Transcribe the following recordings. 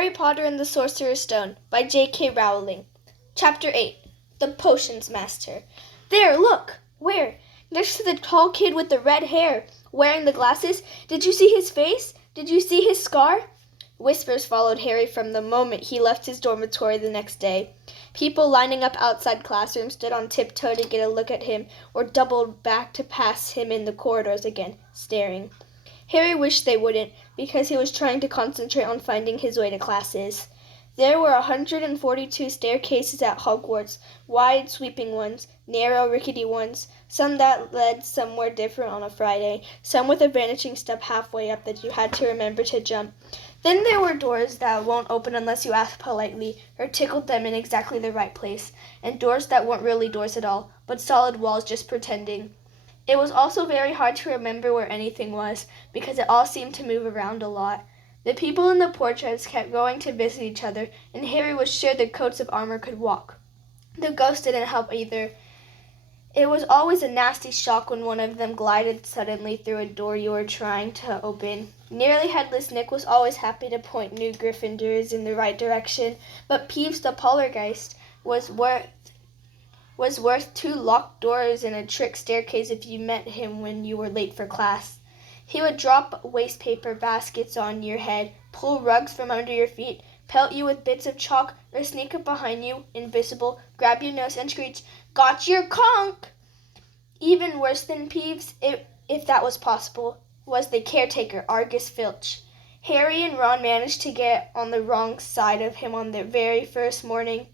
Harry Potter and the Sorcerer's Stone by J.K. Rowling. Chapter 8. The Potions Master. There, look! Where? Next to the tall kid with the red hair, wearing the glasses. Did you see his face? Did you see his scar? Whispers followed Harry from the moment he left his dormitory the next day. People lining up outside classrooms stood on tiptoe to get a look at him, or doubled back to pass him in the corridors again, staring. Harry wished they wouldn't, because he was trying to concentrate on finding his way to classes. There were 142 staircases at Hogwarts, wide, sweeping ones, narrow, rickety ones, some that led somewhere different on a Friday, some with a vanishing step halfway up that you had to remember to jump. Then there were doors that won't open unless you ask politely, or tickled them in exactly the right place, and doors that weren't really doors at all, but solid walls just pretending. It was also very hard to remember where anything was, because it all seemed to move around a lot. The people in the portraits kept going to visit each other, and Harry was sure the coats of armor could walk. The ghosts didn't help either. It was always a nasty shock when one of them glided suddenly through a door you were trying to open. Nearly Headless Nick was always happy to point new Gryffindors in the right direction, but Peeves the Poltergeist was worth 2 locked doors and a trick staircase if you met him when you were late for class. He would drop wastepaper baskets on your head, pull rugs from under your feet, pelt you with bits of chalk, or sneak up behind you, invisible, grab your nose and screech, "Got your conch!" Even worse than Peeves, if that was possible, was the caretaker, Argus Filch. Harry and Ron managed to get on the wrong side of him on their very first morning.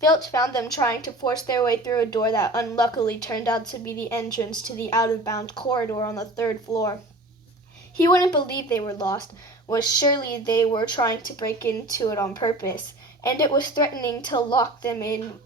Filch found them trying to force their way through a door that unluckily turned out to be the entrance to the out-of-bounds corridor on the 3rd floor. He wouldn't believe they were lost, was surely they were trying to break into it on purpose, and it was threatening to lock them in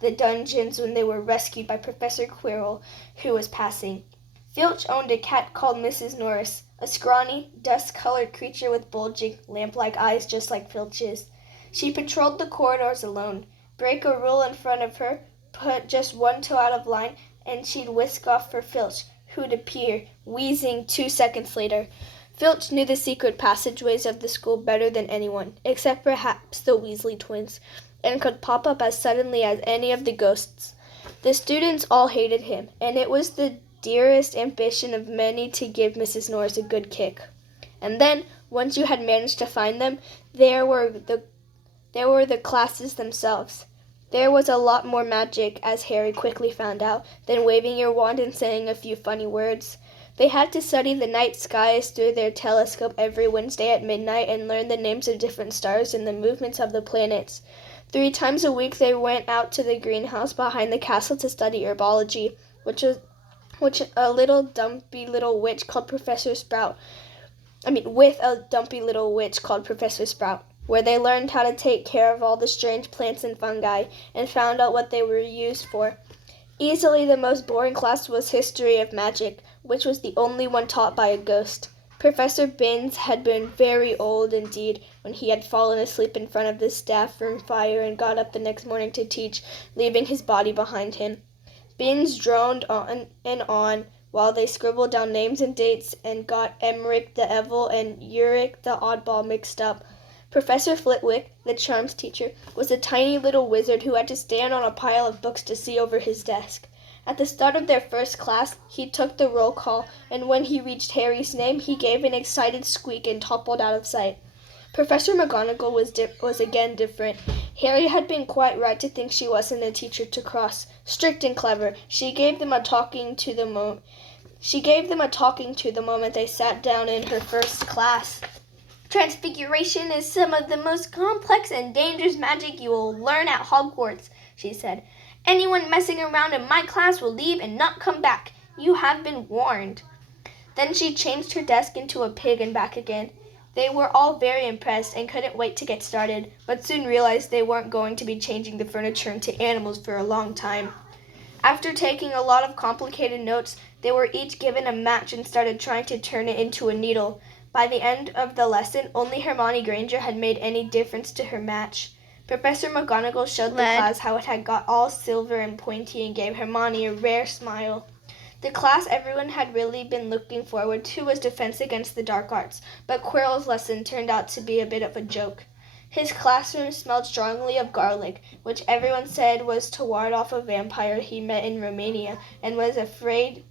the dungeons when they were rescued by Professor Quirrell, who was passing. Filch owned a cat called Mrs. Norris, a scrawny, dust-colored creature with bulging, lamp-like eyes just like Filch's. She patrolled the corridors alone. Break a rule in front of her, put just one toe out of line, and she'd whisk off for Filch, who'd appear, wheezing 2 seconds later. Filch knew the secret passageways of the school better than anyone, except perhaps the Weasley twins, and could pop up as suddenly as any of the ghosts. The students all hated him, and it was the dearest ambition of many to give Mrs. Norris a good kick. And then, once you had managed to find them, there were the classes themselves. There was a lot more magic, as Harry quickly found out, than waving your wand and saying a few funny words. They had to study the night skies through their telescope every Wednesday at midnight and learn the names of different stars and the movements of the planets. 3 times a week they went out to the greenhouse behind the castle to study herbology, which a little dumpy little witch called Professor Sprout. With a dumpy little witch called Professor Sprout, where they learned how to take care of all the strange plants and fungi and found out what they were used for. Easily the most boring class was History of Magic, which was the only one taught by a ghost. Professor Binns had been very old indeed when he had fallen asleep in front of the staff room fire and got up the next morning to teach, leaving his body behind him. Binns droned on and on, while they scribbled down names and dates and got Emmerich the Evil and Uric the Oddball mixed up. Professor Flitwick, the charms teacher, was a tiny little wizard who had to stand on a pile of books to see over his desk. At the start of their first class, he took the roll call, and when he reached Harry's name, he gave an excited squeak and toppled out of sight. Professor McGonagall was again different. Harry had been quite right to think she wasn't a teacher to cross. Strict and clever, she gave them a talking to the moment they sat down in her first class. "Transfiguration is some of the most complex and dangerous magic you will learn at Hogwarts," she said. "Anyone messing around in my class will leave and not come back. You have been warned." Then she changed her desk into a pig and back again. They were all very impressed and couldn't wait to get started, but soon realized they weren't going to be changing the furniture into animals for a long time. After taking a lot of complicated notes, they were each given a match and started trying to turn it into a needle. By the end of the lesson, only Hermione Granger had made any difference to her match. Professor McGonagall showed the class how it had got all silver and pointy and gave Hermione a rare smile. The class everyone had really been looking forward to was Defense Against the Dark Arts, but Quirrell's lesson turned out to be a bit of a joke. His classroom smelled strongly of garlic, which everyone said was to ward off a vampire he met in Romania and was afraid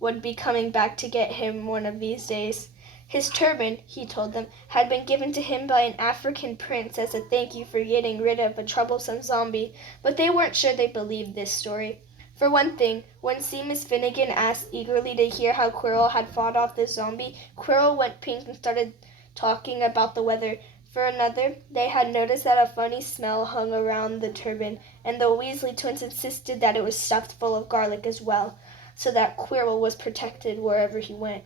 would be coming back to get him one of these days. His turban, he told them, had been given to him by an African prince as a thank you for getting rid of a troublesome zombie, but they weren't sure they believed this story. For one thing, when Seamus Finnegan asked eagerly to hear how Quirrell had fought off the zombie, Quirrell went pink and started talking about the weather. For another, they had noticed that a funny smell hung around the turban, and the Weasley twins insisted that it was stuffed full of garlic as well, so that Quirrell was protected wherever he went.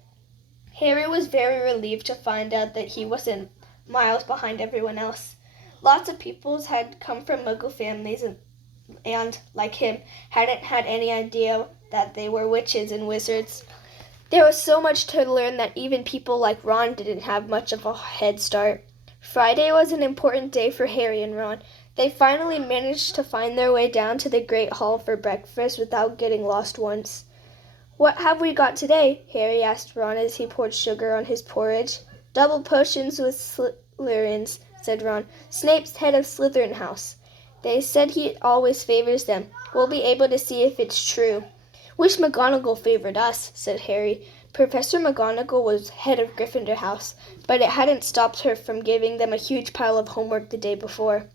Harry was very relieved to find out that he wasn't miles behind everyone else. Lots of people had come from Muggle families and, like him, hadn't had any idea that they were witches and wizards. There was so much to learn that even people like Ron didn't have much of a head start. Friday was an important day for Harry and Ron. They finally managed to find their way down to the Great Hall for breakfast without getting lost once. "What have we got today?" Harry asked Ron as he poured sugar on his porridge. "Double potions with Slytherins," said Ron. "Snape's head of Slytherin House. They said he always favors them. We'll be able to see if it's true." "Wish McGonagall favored us," said Harry. Professor McGonagall was head of Gryffindor House, but it hadn't stopped her from giving them a huge pile of homework the day before.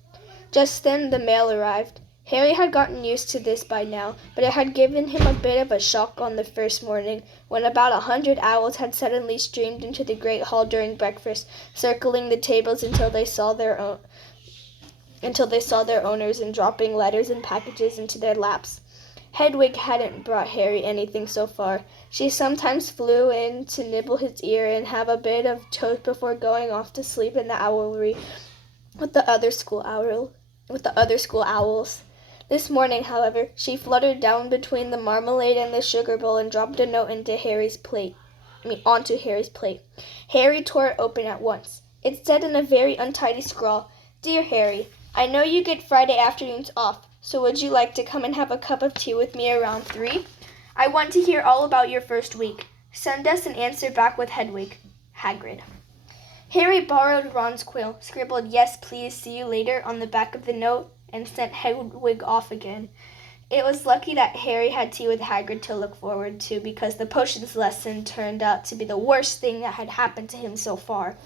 Just then the mail arrived. Harry had gotten used to this by now, but it had given him a bit of a shock on the first morning, when about 100 owls had suddenly streamed into the great hall during breakfast, circling the tables until they saw their owners and dropping letters and packages into their laps. Hedwig hadn't brought Harry anything so far. She sometimes flew in to nibble his ear and have a bit of toast before going off to sleep in the owlery with the other school owls. This morning, however, she fluttered down between the marmalade and the sugar bowl and dropped a note onto Harry's plate. Harry tore it open at once. It said in a very untidy scrawl, "Dear Harry, I know you get Friday afternoons off, so would you like to come and have a cup of tea with me around 3? I want to hear all about your first week. Send us an answer back with Hedwig. Hagrid." Harry borrowed Ron's quill, scribbled "Yes, please, see you later" on the back of the note, and sent Hedwig off again. It was lucky that Harry had tea with Hagrid to look forward to, because the potions lesson turned out to be the worst thing that had happened to him so far.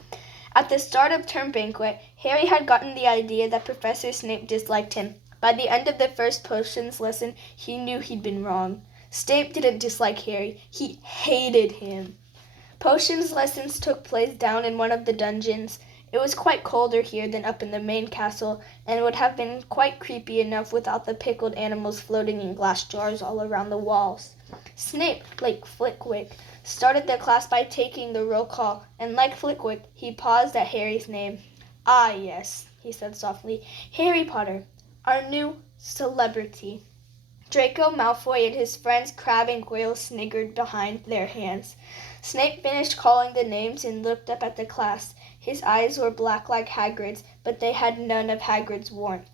At the start of term banquet, Harry had gotten the idea that Professor Snape disliked him. By the end of the first potions lesson, he knew he'd been wrong. Snape didn't dislike Harry. He hated him. Potions lessons took place down in one of the dungeons. It was quite colder here than up in the main castle, and would have been quite creepy enough without the pickled animals floating in glass jars all around the walls. Snape, like Flitwick, started the class by taking the roll call, and like Flitwick, he paused at Harry's name. "Ah, yes," he said softly, "Harry Potter, our new celebrity." Draco Malfoy and his friends Crabbe and Goyle sniggered behind their hands. Snape finished calling the names and looked up at the class. His eyes were black like Hagrid's, but they had none of Hagrid's warmth.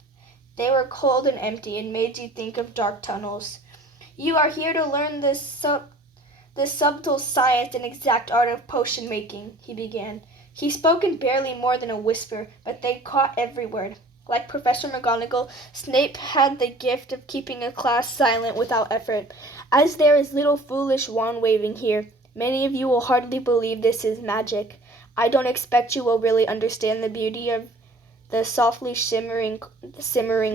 They were cold and empty and made you think of dark tunnels. "You are here to learn the subtle science and exact art of potion making," he began. He spoke in barely more than a whisper, but they caught every word. Like Professor McGonagall, Snape had the gift of keeping a class silent without effort. "As there is little foolish wand-waving here, many of you will hardly believe this is magic. I don't expect you will really understand the beauty of the softly simmering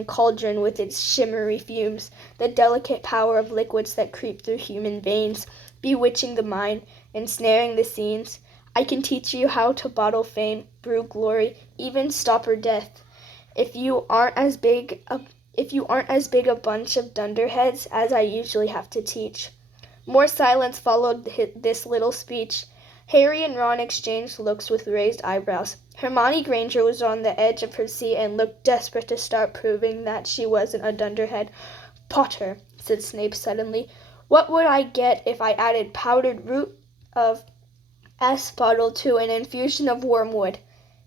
cauldron with its shimmery fumes, the delicate power of liquids that creep through human veins, bewitching the mind, ensnaring the scenes. I can teach you how to bottle fame, brew glory, even stopper death. If you aren't as big a bunch of dunderheads as I usually have to teach." More silence followed this little speech. Harry and Ron exchanged looks with raised eyebrows. Hermione Granger was on the edge of her seat and looked desperate to start proving that she wasn't a dunderhead. "Potter," said Snape suddenly, "what would I get if I added powdered root of asphodel to an infusion of wormwood?"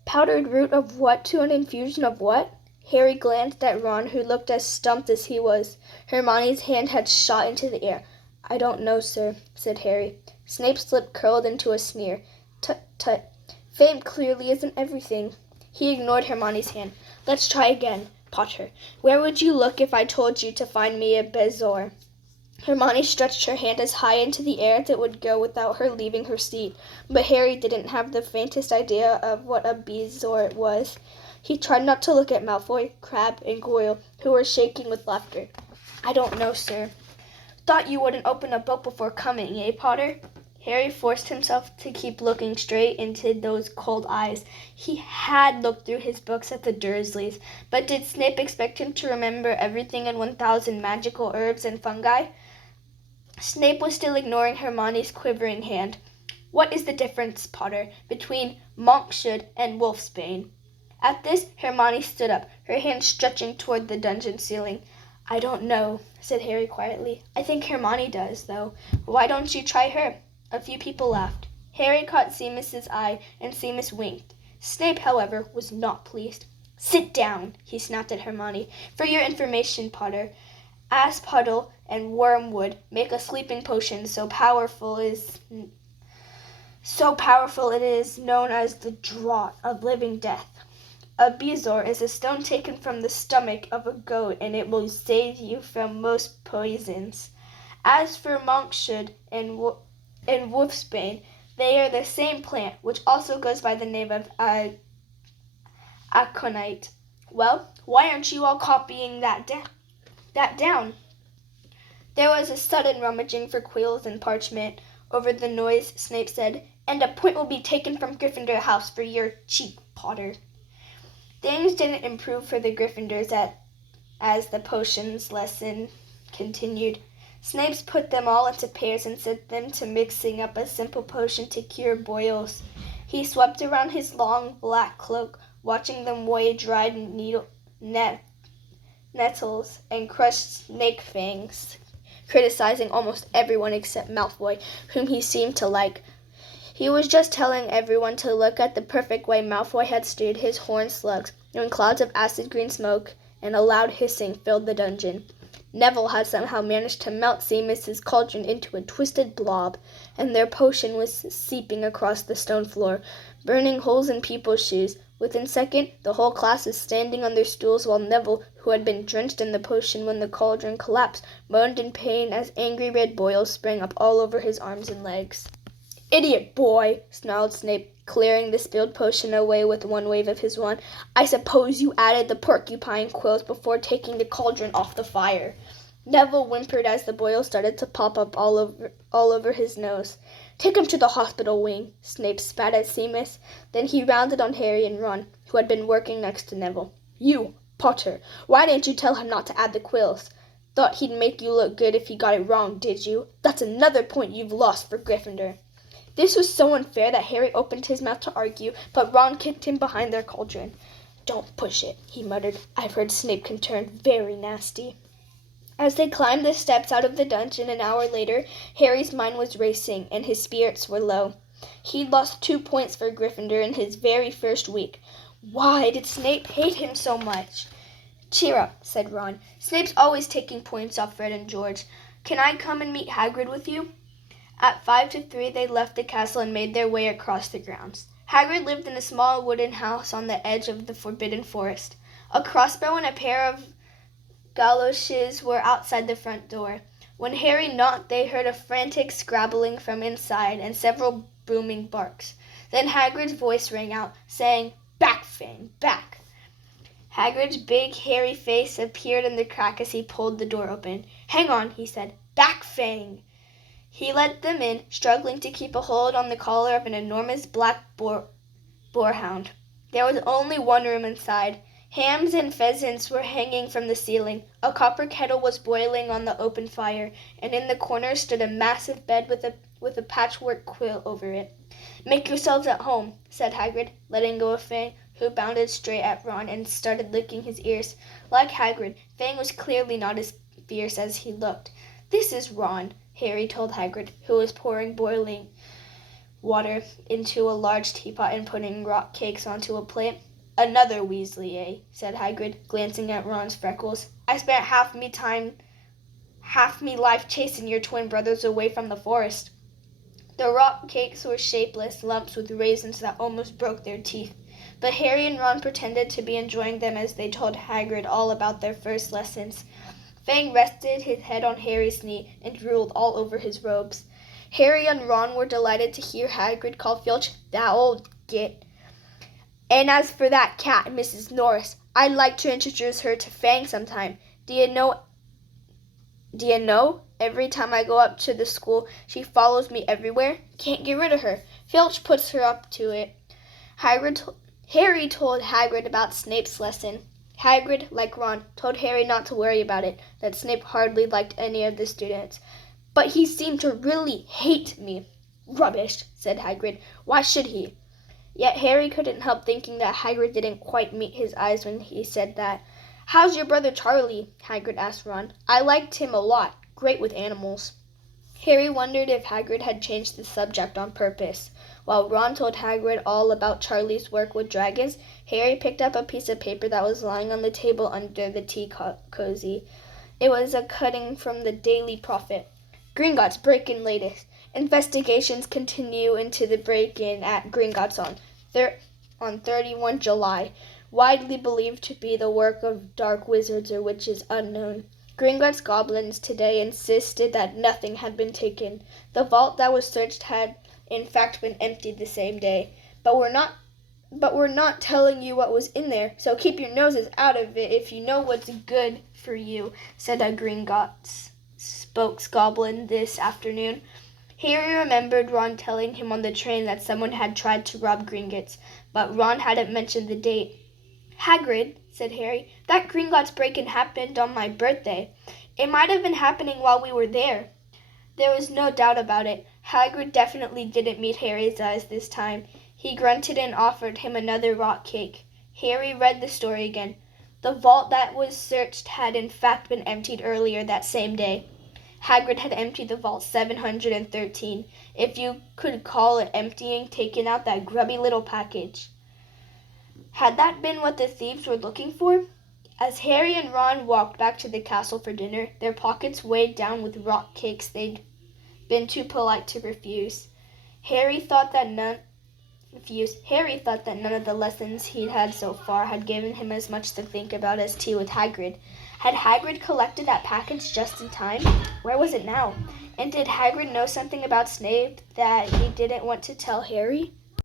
"Powdered root of what to an infusion of what?" Harry glanced at Ron, who looked as stumped as he was. Hermione's hand had shot into the air. "I don't know, sir," said Harry. Snape's lip curled into a sneer. "Tut, tut. Fame clearly isn't everything. He ignored Hermione's hand. "Let's try again, Potter. Where would you look if I told you to find me a bezoar?" Hermione stretched her hand as high into the air as it would go without her leaving her seat, but Harry didn't have the faintest idea of what a bezoar was. He tried not to look at Malfoy, Crabbe, and Goyle, who were shaking with laughter. "I don't know, sir." "Thought you wouldn't open a book before coming, eh, Potter?" Harry forced himself to keep looking straight into those cold eyes. He had looked through his books at the Dursleys, but did Snape expect him to remember everything in 1,000 magical herbs and fungi? Snape was still ignoring Hermione's quivering hand. "What is the difference, Potter, between monkshood and wolfsbane?" At this, Hermione stood up, her hand stretching toward the dungeon ceiling. "I don't know," said Harry quietly. "I think Hermione does, though. Why don't you try her?" A few people laughed. Harry caught Seamus's eye, and Seamus winked. Snape, however, was not pleased. "Sit down," he snapped at Hermione. "For your information, Potter, Aspuddle and Wormwood make a sleeping potion so powerful it is known as the Draught of Living Death. A bezoar is a stone taken from the stomach of a goat, and it will save you from most poisons. As for monkshood and wolfsbane, they are the same plant, which also goes by the name of aconite. Well, why aren't you all copying that down?" There was a sudden rummaging for quills and parchment. Over the noise, Snape said, "And a point will be taken from Gryffindor House for your cheek, Potter." Things didn't improve for the Gryffindors as the potions lesson continued. Snape put them all into pairs and set them to mixing up a simple potion to cure boils. He swept around his long black cloak, watching them weigh dried nettles and crushed snake fangs, criticizing almost everyone except Malfoy, whom he seemed to like. He was just telling everyone to look at the perfect way Malfoy had stewed his horned slugs when clouds of acid green smoke and a loud hissing filled the dungeon. Neville had somehow managed to melt Seamus's cauldron into a twisted blob, and their potion was seeping across the stone floor, burning holes in people's shoes. Within a second, the whole class was standing on their stools while Neville, who had been drenched in the potion when the cauldron collapsed, moaned in pain as angry red boils sprang up all over his arms and legs. "Idiot boy," snarled Snape, clearing the spilled potion away with one wave of his wand. "I suppose you added the porcupine quills before taking the cauldron off the fire." Neville whimpered as the boils started to pop up all over his nose. "Take him to the hospital wing," Snape spat at Seamus. Then he rounded on Harry and Ron, who had been working next to Neville. "You, Potter, why didn't you tell him not to add the quills? Thought he'd make you look good if he got it wrong, did you? That's another point you've lost for Gryffindor." This was so unfair that Harry opened his mouth to argue, but Ron kicked him behind their cauldron. "Don't push it," he muttered. "I've heard Snape can turn very nasty." As they climbed the steps out of the dungeon an hour later, Harry's mind was racing, and his spirits were low. He'd lost 2 points for Gryffindor in his very first week. Why did Snape hate him so much? "Cheer up," said Ron. "Snape's always taking points off Fred and George. Can I come and meet Hagrid with you?" At 5 to 3 they left the castle and made their way across the grounds. Hagrid lived in a small wooden house on the edge of the Forbidden Forest. A crossbow and a pair of galoshes were outside the front door. When Harry knocked, they heard a frantic scrabbling from inside and several booming barks. Then Hagrid's voice rang out, saying, "Back, Fang, back!" Hagrid's big, hairy face appeared in the crack as he pulled the door open. "Hang on," he said. "Back, Fang!" He let them in, struggling to keep a hold on the collar of an enormous black boarhound. There was only one room inside. Hams and pheasants were hanging from the ceiling. A copper kettle was boiling on the open fire, and in the corner stood a massive bed with a patchwork quilt over it. "Make yourselves at home," said Hagrid, letting go of Fang, who bounded straight at Ron and started licking his ears. Like Hagrid, Fang was clearly not as fierce as he looked. "This is Ron," Harry told Hagrid, who was pouring boiling water into a large teapot and putting rock cakes onto a plate. "Another Weasley, eh?" said Hagrid, glancing at Ron's freckles. "I spent half me life chasing your twin brothers away from the forest." The rock cakes were shapeless lumps with raisins that almost broke their teeth. but Harry and Ron pretended to be enjoying them as they told Hagrid all about their first lessons. Fang rested his head on Harry's knee and drooled all over his robes. Harry and Ron were delighted to hear Hagrid call Filch that old git. And as for that cat, Mrs. Norris, I'd like to introduce her to Fang sometime. Do you know, every time I go up to the school, she follows me everywhere. Can't get rid of her. Filch puts her up to it. Harry told Hagrid about Snape's lesson. Hagrid, like Ron, told Harry not to worry about it, that Snape hardly liked any of the students. But he seemed to really hate me. Rubbish, said Hagrid. Why should he? Yet Harry couldn't help thinking that Hagrid didn't quite meet his eyes when he said that. How's your brother Charlie? Hagrid asked Ron. I liked him a lot. Great with animals. Harry wondered if Hagrid had changed the subject on purpose. While Ron told Hagrid all about Charlie's work with dragons, Harry picked up a piece of paper that was lying on the table under the tea cozy. It was a cutting from the Daily Prophet. Gringotts break-in latest. Investigations continue into the break-in at Gringotts on 31 July, widely believed to be the work of dark wizards or witches unknown. Gringotts goblins today insisted that nothing had been taken. The vault that was searched had in fact been emptied the same day. But we're not telling you what was in there, so keep your noses out of it if you know what's good for you, said a Gringotts spokesgoblin this afternoon. Harry remembered Ron telling him on the train that someone had tried to rob Gringotts, but Ron hadn't mentioned the date. Hagrid, said Harry, that Gringotts break-in happened on my birthday. It might have been happening while we were there. There was no doubt about it. Hagrid definitely didn't meet Harry's eyes this time. He grunted and offered him another rock cake. Harry read the story again. The vault that was searched had in fact been emptied earlier that same day. Hagrid had emptied the vault 713, if you could call it emptying, taken out that grubby little package. Had that been what the thieves were looking for? As Harry and Ron walked back to the castle for dinner, their pockets weighed down with rock cakes they'd been too polite to refuse. Harry thought that none of the lessons he'd had so far had given him as much to think about as tea with Hagrid. Had Hagrid collected that package just in time? Where was it now? And did Hagrid know something about Snape that he didn't want to tell Harry?